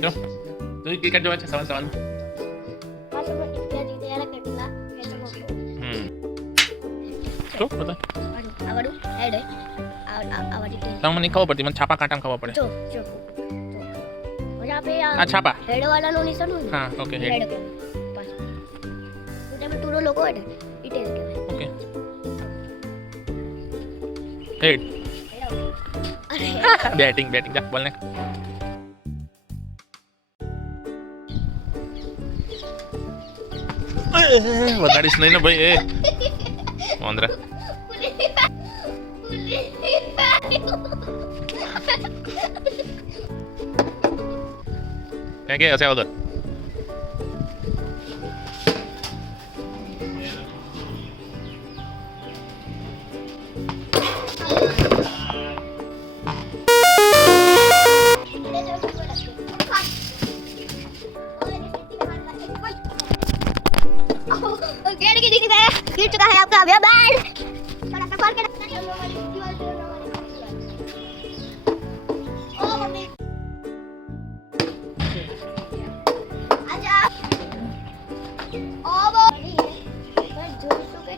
મિત્રો તું ક્રિકેટ જોવે છે સવાર તો બતા આવડું હેડ આવડી તમને નહીં ખબર પડતી મને છાપા કાંટામાં ખબર પડે જો જો यहाँ पे આ છાપા हेड वाला नो निशान है હા ઓકે હેડ हेड के पास उधर में टूरो लोगो है इटे के ઓકે હેડ अरे બેટિંગ જા બોલ ને વગાડીશ નહીં ને ભાઈ એ વાંદરા ક્યાં કે હશે વગર गेट की दीदी गिर चुका है आपका अभी बैट थोड़ा सा खोल के रखना ओ मम्मी आजा ओ वो पर जोर से